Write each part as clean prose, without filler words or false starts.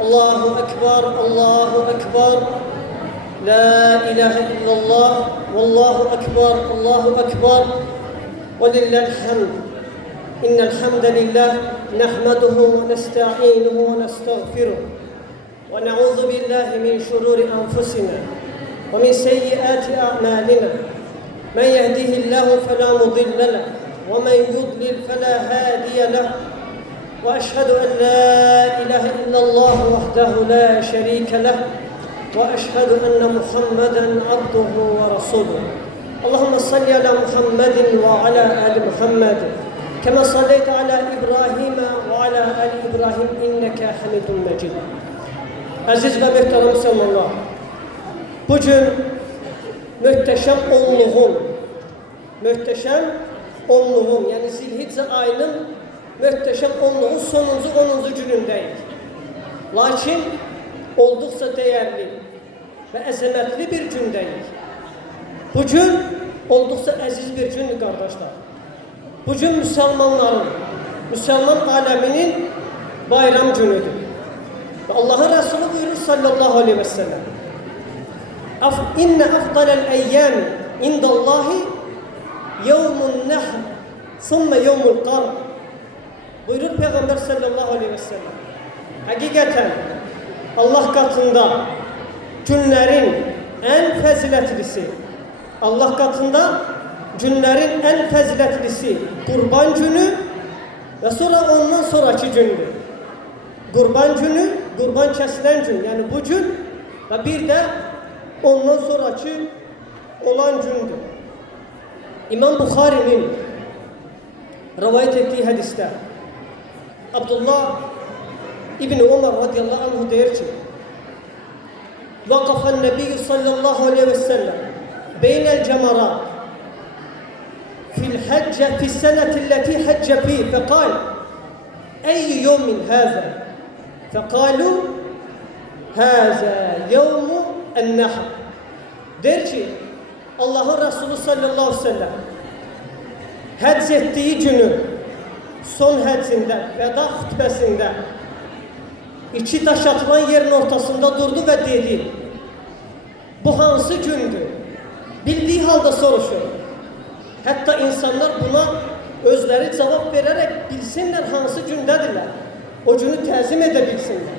Allahu Ekber, Allahu Ekber. La ilahe illallah, Wallahu Ekber, Allahu Ekber. Ve lillahil hamd. İnnel hamdelillah nahmaduhu ve nesta'inuhu ve nestağfiruh. Ve na'udzu billahi min şururi enfusina ve min seyyiati a'malina. Men yehdihillahu fela mudille leh ve men yudlil fela hadiye leh. وأشهد أن لا إله إلا الله وحده لا شريك له وأشهد أن محمدا عبده ورسوله اللهم صل على محمد وعلى آل محمد كما صليت على إبراهيم وعلى آل إبراهيم إنك حميد مجيد. Aziz ve muhterem Müslümanlar, bugün muhteşem onluğun yani Zilhicce ayının muhteşem onluğun sonuncu 10. günündeyiz. Lakin oldukça değerli ve əzəmətli bir gündeyiz. Bugün oldukça əziz bir gündür kardeşler. Bugün Müslüman aleminin bayram günüdür. Ve Allah'ın Resulü buyurur sallallahu aleyhi ve sellem. İnne afdalel eyyam indallahi yevmun nehr sümme yevmul qar. Buyurur Peygamber sallallahu aleyhi ve sellem. Hakikaten Allah katında günlerin en faziletlisi, Allah katında günlerin en faziletlisi Kurban günü ve sonra ondan sonraki gündür. Kurban günü, kurban kesilen gün yani bu gün ve bir de ondan sonraki olan gündür. İmam Bukhari'nin rivayet ettiği hadiste Abdullah İbni Ömer radıyallahu anh der ki وَقَفَ النَّبِيُّ sallallahu aleyhi ve sellem بَيْنَ الْجَمَرَاتِ فِي الْحَجَّ فِي السَّنَةِ الَّتِي حَجَّ فِيهِ فَقَالَ أَيُّ يَوْمٍ هَذَا فَقَالُوا هَذَا يَوْمُ النَّحْرِ der ki Allah'ın Resulü sallallahu aleyhi ve sellem həcc ettiği günü son həccində, vəda xütbəsində iki daş atılan yerin ortasında durdu ve dedi bu hansı gündür? Bildiği halde soruşur. Hatta insanlar buna özleri cevap vererek bilsinler hansı gündedirler. O günü təzim edebilsinler.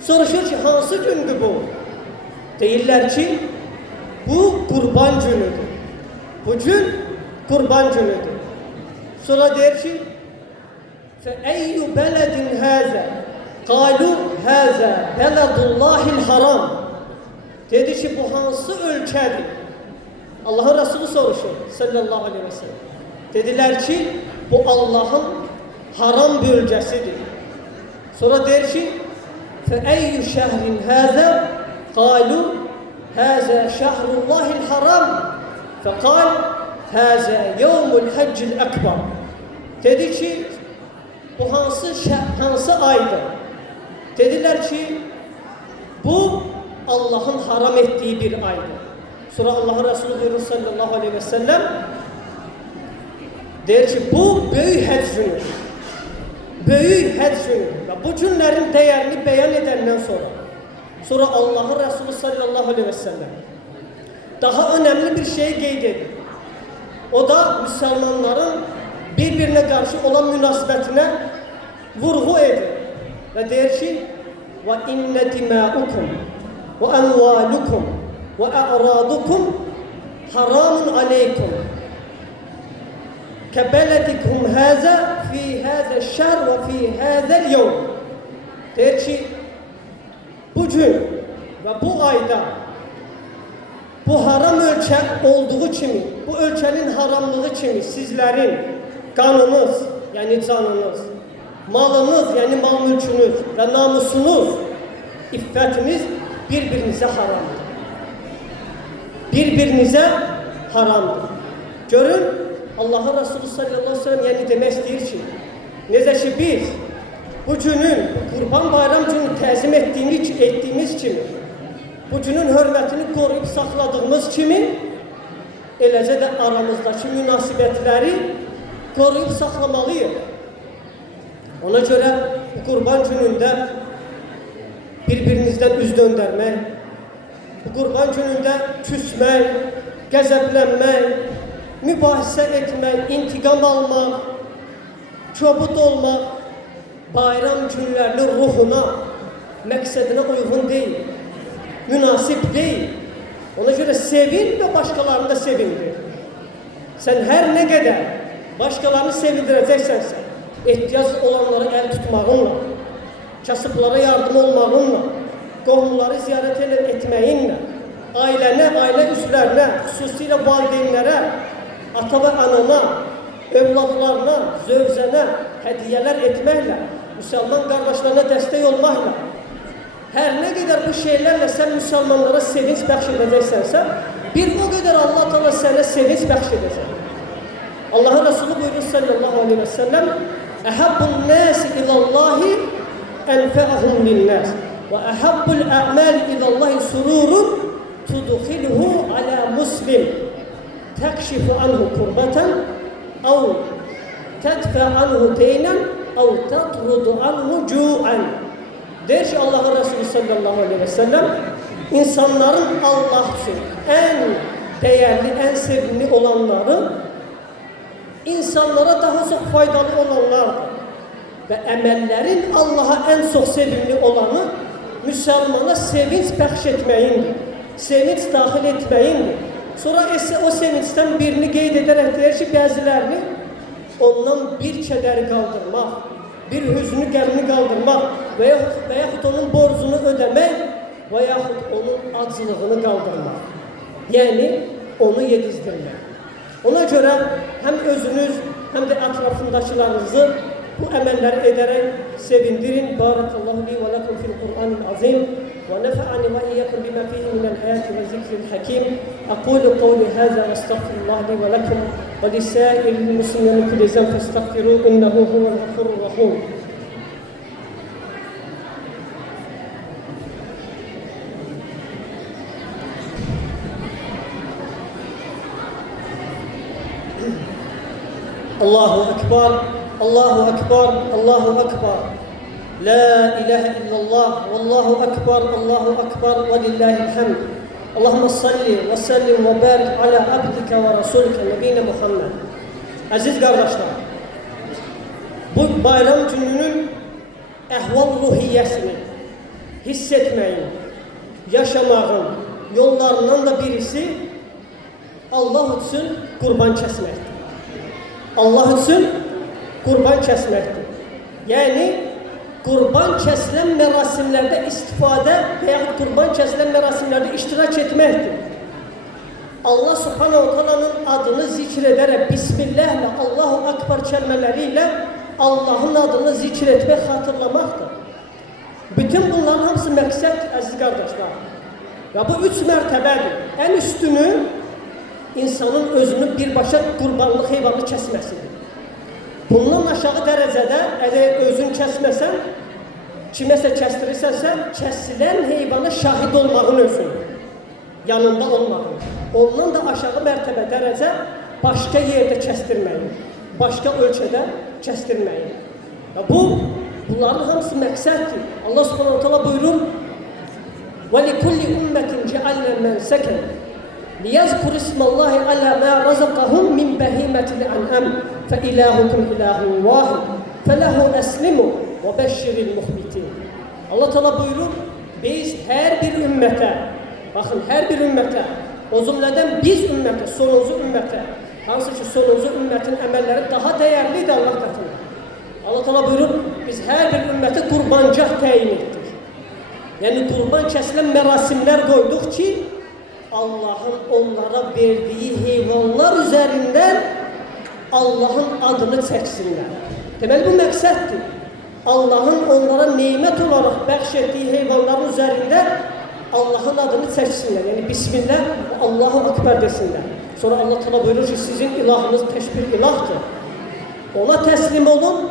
Soruşur ki hansı gündür bu? Deyirlər ki bu kurban günüdür. Bu gün kurban günüdür. Sonra der ki فَاَيُّ بَلَدٍ هَذَا قَالُوا هَذَا بَلَدُ اللّٰهِ الْحَرَامِ dedi ki bu hansı ülkedir? Allah'ın Resulü soruşur sallallahu aleyhi ve sellem. Dediler ki bu Allah'ın haram bölgesidir. Sonra der ki فَاَيُّ شَهْرٍ هَذَا قَالُوا هَذَا شَهْرُ اللّٰهِ الْحَرَامِ فَقَالْ هَذَا يَوْمُ الْحَجِّ الْاَكْبَرِ dedi ki bu hansı aydır? Dediler ki bu Allah'ın haram ettiği bir aydır. Sonra Allah'ın Resulü buyurur sallallahu aleyhi ve sellem der ki bu büyük həcc günü. Büyük həcc günü. Ve bu günlerin değerini beyan edenden sonra Allah'ın Resulü sallallahu aleyhi ve sellem daha önemli bir şey qeyd edir. O da Müslümanların birbirine karşı olan münasebetine vurgu edir. Ve der ki وَاِنَّ دِمَاءُكُمْ وَاَنْوَالُكُمْ وَاَعْرَاضُكُمْ حَرَامٌ عَلَيْكُمْ كَبَلَدِكُمْ هَذَا فِي هَذَا الشَّهْرِ وَفِي هَذَا الْيَوْمِ der ki bugün ve bu ayda bu haram ölçü olduğu kimi, bu ölçenin haramlığı kimi sizlerin kanınız yani canınız, malınız yani mal mülkünüz ve namusunuz, iffetiniz birbirinize haramdır. Birbirinize haramdır. Görün Allah'ın Resulü sallallahu aleyhi ve sellem yani demək istəyir ki, necə ki biz bu günün, bu Kurban Bayram günü təzim ettiğimiz kimi, bu günün hürmetini koruyup sakladığımız kimi, eləcə də aramızdaki münasibətləri koruyup saklamalıyıq. Ona göre bu Kurban günündə bir-birinizdən üz döndərmək, bu qurban günündə küsmək, qəzəblənmək, mübahisə etmək, intiqam almaq, kobud olmaq, bayram günlərinin ruhuna, məqsədinə uyğun deyil, münasib deyil. Ona görə sevin və başqalarını da sevindir. Sən hər nə qədər başqalarını sevindirəcəksənsə, ehtiyac olanlara əl tutmağınla, kasıblara yardım olmağınla, qohumları ziyarət etməyinlə, ailənə, ailə üzvlərinə, xüsusilə valideynlərə, ata və anana, övladlarına, zövcənə hədiyyələr etməklə, müsəlman qardaşlarına dəstək olmaqla, hər nə qədər bu şeylərlə sən müsəlmanlara sevinç bəxş edəcəksənsə, bir o qədər Allah Teala sənə sevinç bəxş edəcək. Allahın Resulü buyurur sallallahu aleyhi və səlləm, Əhəbbun nəsi ilallahi ənfəəhum linnəs və əhəbbul ə'məli ilallahi sururun tudxilhu alə muslim təkşifu anhu kurbatan əv tədfə anhu deynən əv tətrudu anhu cu'an. Der ki Allahın Resulü sallallahu aleyhi və səlləm, insanların Allah üçün ən dəyərli, ən sevimli olanları insanlara daha çox faydalı olanlardır. Və əməllərin Allaha ən çox sevimli olanı müsəlmana sevinç bəxş etməyindir, sevinç daxil etməyindir. Sonra o sevinçdən birini qeyd edərək deyir ki, bəzilərini ondan bir kədəri qaldırmaq, bir hüznü, qəmini qaldırmaq və yaxud onun borcunu ödəmək və yaxud onun acılığını qaldırmaq. Yəni, onu yedizdirmək. Ona görə həm özünüz, həm də ətrafındakılarınızı bu əməlləri edərək sevindirin. Barakallahu li və lakum fil Qur'anil azim və nəfa'ani və iyyəkum bimə fihi minəl həyati və zikril həkim. Aqulu qawli həzə və estağfirullah li və lakum və lisâiril muslimin kulli zəm fəstəğfiru innehu huvel ğafurur rahim. Allahu Ekber, Allahu Ekber, Allahu Ekber. La ilahe illallah, Allahu Ekber, Allahu Ekber ve lillahil hamd. Allahümme salli ve sellim ve barik ala abdike ve rasulike nebine Muhammed. Aziz kardeşler, bu bayram gününün əhval ruhiyyəsini hissetmeyin, yaşamağın yollarından da birisi Allah üçün qurban kəsməkdir. Allah üçün qurban kəsməkdir. Yəni, qurban kəsilən mərasimlərdə istifadə və yaxud qurban kəsilən mərasimlərdə iştirak etməkdir. Allah Subhanahu Taala'nın adını zikr edərək, Bismillahlə, Allahu Akbar kəlmələri ilə Allahın adını zikr etmək, xatırlamaqdır. Bütün bunların hamısı məqsəddir, əziz qardaşlar. Və bu üç mərtəbədir. Ən üstünü insanın özünü birbaşa qurbanlıq heyvanı kəsməsidir. Bundan aşağı dərəcədə əgər özün kəsməsən, kiməsə kəstirirsənsə, kəsilən heyvana şahid olmağın özün, yanında olmağın. Ondan da aşağı mərtəbə dərəcə başqa yerdə kəstirməyin, başqa ölkədə kəstirməyin. Bunların hamısı məqsəddir. Allah Subhanahu Taala buyurur: وَلِكُلِّ أُمَّةٍ جَعَلْنَا مَنْسَكًا لِيَذْكُرُوا اسْمَ اللّٰهِ عَلَى مَا رَزَقَهُمْ مِنْ بَهِيمَةِ الْأَنْعَامِ فَإِلَٰهُكُمْ إِلَٰهٌ وَاحِدٌ فَلَهُ أَسْلِمُوا وَبَشِّرِ الْمُخْبِتِينَ. Allah Teala buyurur, biz hər bir ümmətə, baxın, hər bir ümmətə, o cümlədən biz ümmətə, sonuncu ümmətə, hansı ki sonuncu ümmətin əməlləri daha dəyərlidir Allah qatında. Allah Teala buyurur, biz hər bir ümmətə qurbancaq təyin etdik. Yəni qurban kəsilən mərasimlər qoyduq ki, Allahın onlara verdiyi heyvanlar üzərindən Allahın adını çəksinlər. Deməli, bu məqsəddir. Allahın onlara neymət olaraq bəxş etdiyi heyvanların üzərində Allahın adını çəksinlər. Yəni, Bismillah və Allahu Akbar desinlər. Sonra Allah Teala buyurur ki, sizin ilahınız təşbir ilahdır. Ona təslim olun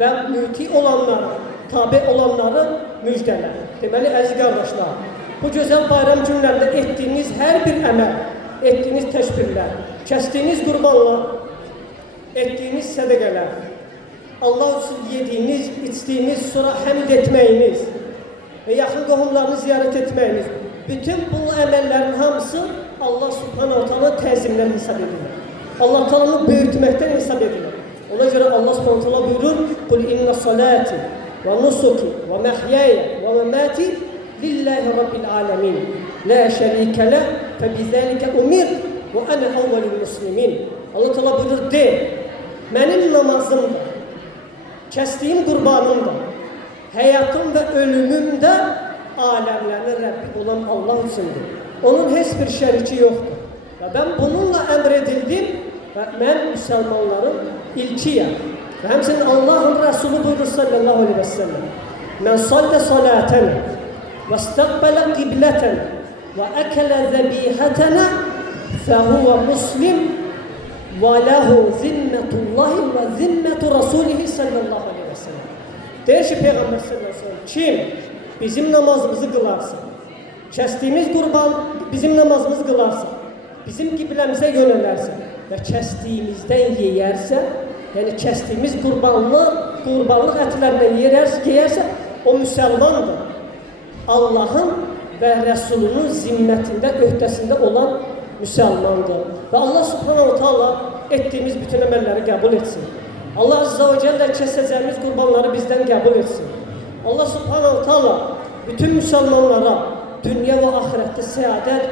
və müti olanları, tabi olanları müjdələr. Deməli, əziz qardaşlar, bu gözəl bayram günlərində etdiyiniz hər bir əməl, etdiyiniz təşbirlər, kəsdiyiniz qurbanlar, etdiyiniz sədəqələr, Allah üçün yediyiniz, içdiyiniz, sonra həmd etməyiniz, ve yaxın qohumlarını ziyarət etməyiniz. Bütün bu əməllərin hamısı Allah subhanahu ta'ala təzimdən hesab edilir. Allah ta'ala'nı böyütməkdən hesab edilir. Ona göre Allah subhanahu ta'ala buyurur: "Kul inna salati ve nusuki ve mahyaya ve mamati lillahi rabbil alamin. La şerike leh fe bizalika umir ve ana evvelul muslimin." Allah ta'ala buyurur: "De, benim namazım da, kəsdiyim qurbanım da, həyatım və ölümüm də aləmlərin Rəbbi olan Allah üçündür. Onun heç bir şəriki yoxdur. Və mən bununla əmr edildim və mən müsəlmanların ilkiyəm." Və həmçinin Allahın Rəsulü buyurur sallallahu aleyhi və səlləm: "Mən sallə salatən və istəqbələ qiblətən və əkələ zəbihətənə fəhuvə muslim və ləhu zimmətullahi və zimmətu rasulihi sallallahu aleyhi və səlləm." Deyir ki, Peyğəmbər sallallahu aleyhi və səlləm, kim bizim namazımızı qılarsa, kəsdiyimiz qurban bizim namazımızı qılarsa, bizim qibləmizə yönələrsə və kəsdiyimizdən yeyərsə, yəni kəsdiyimiz qurbanlıq ətlərindən yeyərsə, o müsəlmandır. Allahın və Rəsulunun zimmətində, öhdəsində olan müsəlmandır. Və Allah subhanahu ta'ala etdiyimiz bütün əməlləri qəbul etsin. Allah azza və cəllə kəsəcəyimiz qurbanları bizdən qəbul etsin. Allah subhanahu ta'ala bütün müsəlmanlara dünya və axirətdə səadət,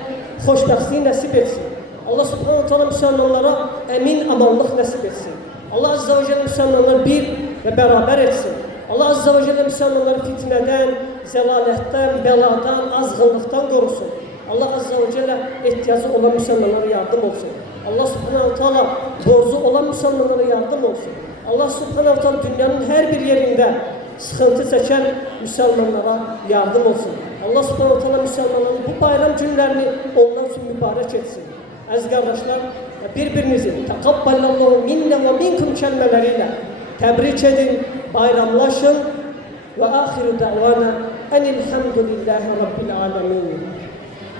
xoşbəxtlik nəsib etsin. Allah subhanahu ta'ala müsəlmanlara əmin amanlıq nəsib etsin. Allah azza və cəllə müsəlmanları bir və bərabər etsin. Allah azza və cəllə müsəlmanları fitnədən, zəlalətdən, bəladan, azğınlıqdan qorusun. Allah azza və cəllə ehtiyacı olan müsəlmanlara yardım olsun. Allah subhanahu ta'ala borcu olan müsəlmanlara yardım olsun. Allah subhanahu ta'ala dünyanın hər bir yerində sıxıntı çəkən müsəlmanlara yardım olsun. Allah subhanahu ta'ala müsəlmanların bu bayram günlərini onlar üçün mübarək etsin. Əziz qardaşlar, bir-birinizi təqabbalallahu minnə və minkum kəlmələri ilə təbrik edin, bayramlaşın və axiru dəvana enilhamdülillahi rabbil alamin.